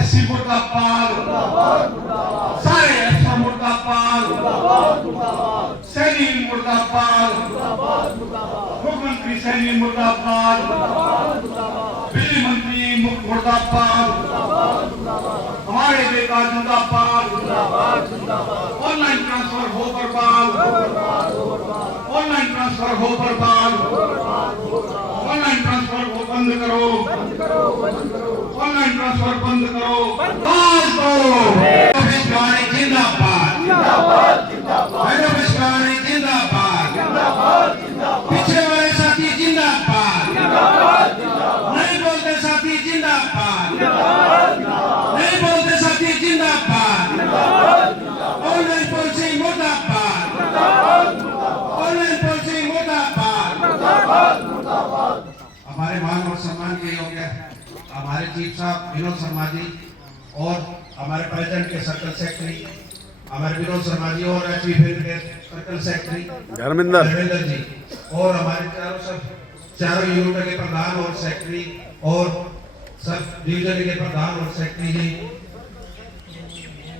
SC मुर्दाबाद, सारे एफसा मुर्दाबाद, सैनी मुर्दाबाद, मुख्यमंत्री सैनी मुर्दाबाद, बिजली मंत्री मुर्दाबाद, हमारे बेटा जिंदाबाद, ऑनलाइन ट्रांसफर हो बर्बाद, ऑनलाइन ट्रांसफर हो बर्बाद, ऑनलाइन ट्रांसफर को बंद करो, ऑनलाइन ट्रांसफर बंद करो, बेरोजगारी जिंदाबाद, बेरोजगारी जिंदाबाद, पिछड़े वाले साथी जिंदाबाद, नहीं बोलते साथी जिंदाबाद, नहीं बोलते साथी जिंदाबाद, ऑनलाइन पॉलिसी मुर्दाबाद, ऑनलाइन पॉलिसी मुर्दाबाद। हमारे मान और सम्मान के योग्य हमारे चीफ साहब विनोद शर्मा जी और हमारे प्रेसिडेंट के सर्कल सेक्रेटरी हमारे विनोद शर्मा जी और एचपी के सर्कल सेक्रेटरी धर्मेंद्र जी और हमारे चारों यूनिट के प्रधान और सेक्रेटरी और सब डिवीजन के प्रधान और सेक्रेटरी जी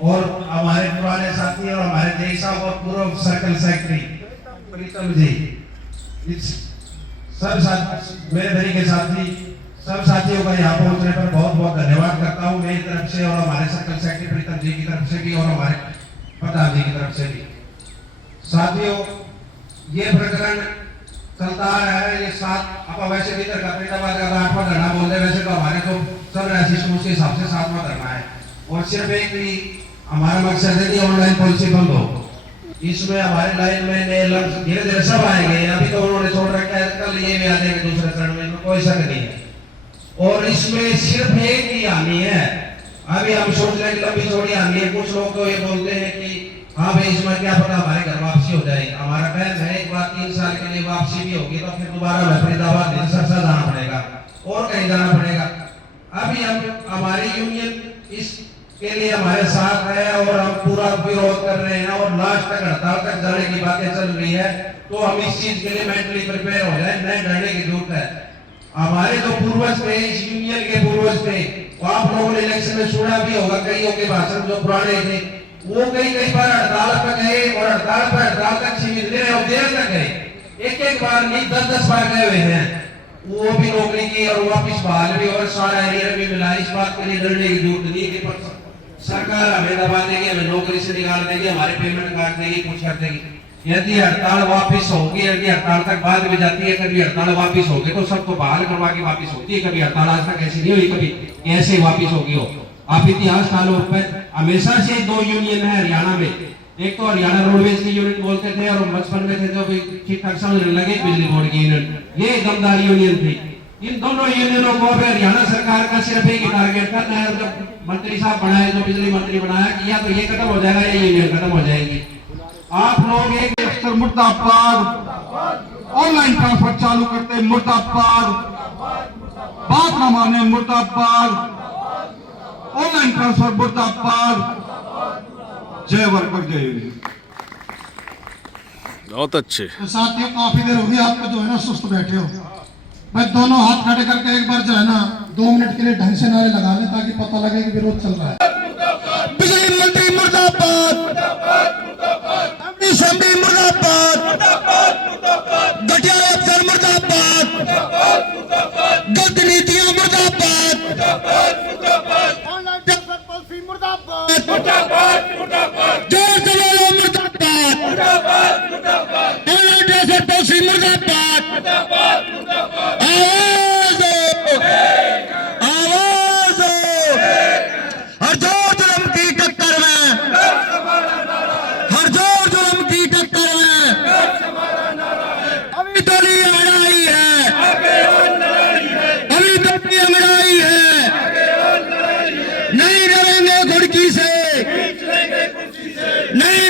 और हमारे पुराने साथी और हमारे जय साहब और पूर्व सर्कल सेक्रेटरी प्रीतम जी, सब साथ मेरे भाई के साथी सब साथियों का यहाँ पहुंचने पर बहुत बहुत धन्यवाद करता हूँ मेरी तरफ से और हमारे सर्कल सेक्रेटरी प्रीतम जी की तरफ से भी और हमारे प्रधान जी की तरफ से भी। साथियों, ये प्रकरण चलता है ये साथ अब वैसे भी फरीदाबाद का 8वां धरना बोल रहे वैसे तो हमारे तो चल रहा है सिस्टम उसके हिसाब से 7वां धरना है और सिर्फ एक ही हमारा मकसद है कि ऑनलाइन पॉलिसी बंद हो। इसमें हमारे लाइन में धीरे धीरे सब आएंगे, अभी तो उन्होंने छोड़ रखा है, कल ये भी आ जाएंगे दूसरे चरण में, कोई शक नहीं है। और इसमें सिर्फ एक ही हानि है, अभी हम सोच रहे हैं कि लंबी चौड़ी हानि है। कुछ लोग तो ये बोलते हैं कि हाँ भाई इसमें क्या पता हमारे घर वापसी हो जाए। हमारा कहना है एक बार 3 साल के लिए वापसी भी होगी तो फिर दोबारा फरीदाबाद सरसा जाना पड़ेगा और कहीं जाना पड़ेगा। अभी हम हमारी यूनियन इसके लिए हमारे साथ है और हम पूरा विरोध कर रहे हैं और लास्ट तक हड़ताल तक जाने की बातें चल रही है, तो हम इस चीज के लिए मेंटली प्रिपेयर हो जाए, नहीं डरने की जरूरत है। हमारे जो पूर्वज थे इस यूनियन के पूर्वज थे, आप लोगों ने इलेक्शन में सुना भी होगा कईयों के भाषण जो पुराने थे वो कई बार हड़ताल पर गए और हड़ताल तक सीमित रहे और देर तक गए, एक बार नहीं 10 बार गए हुए हैं। वो भी नौकरी की और वापिस बहाल भी और सारा एरिया भी मिला। इस बात के लिए डरने की जरूरत नहीं कि सरकार हमें दबा देगी, हमें नौकरी से निकाल देगी, हमारे पेमेंट काट देगी, कुछ कर देगी। यदि हड़ताल वापिस होगी, यदि हड़ताल तक बाद में जाती है, कभी हड़ताल वापिस होगी तो सबको बहाल करवा के वापिस होती है। कभी हड़ताल आज तक ऐसी नहीं हुई, कभी ऐसे वापिस होगी हो। आप इतिहास डालो पर हमेशा से 2 यूनियन है हरियाणा में, एक तो हरियाणा रोडवेज की यूनियन बोलते थे और बचपन में थे जो ठीक ठाक समझने लगे बिजली बोर्ड की यूनियन, ये दमदार यूनियन थी। इन दोनों यूनियनों को हरियाणा सरकार का सिर्फ एक ही टारगेट करना है, जब मंत्री साहब बनाए जो बिजली मंत्री बनाया कि या तो ये खत्म हो जाएगा या यूनियन खत्म हो जाएगी। आप लोग एक अफसर मुर्दाबाद, ऑनलाइन ट्रांसफर चालू करते मुर्दाबाद, बात न माने मुर्दाबाद, ऑनलाइन ट्रांसफर मुर्दाबाद। जय वर्कर जय यूनियन। बहुत अच्छे साथियों, काफी देर होगी आपको जो है ना सुस्त बैठे हो, भाई दोनों हाथ खड़े करके एक बार जो है ना 2 मिनट के लिए ढंग से नारे लगा लें ताकि पता लगे कि विरोध चल रहा है। बिजली मंत्री मुर्दाबाद, असेंबली मुर्दाबाद, घटिया अफसर मुर्दाबाद, गलत नीतियां मुर्दाबाद, ऑनलाइन ट्रांसफर पॉलिसी मुर्दाबाद, जोर से बोलो मुर्दाबाद, ऑनलाइन ट्रांसफर पॉलिसी मुर्दाबाद, आवाज दो, आवाज दो। हर जोर जुल्म की टक्कर में, हर जोर जुल्म की टक्कर में अभी तो नहीं लड़ाई है, अभी तो नहीं लड़ाई है, नहीं डरेंगे घुड़की से, नहीं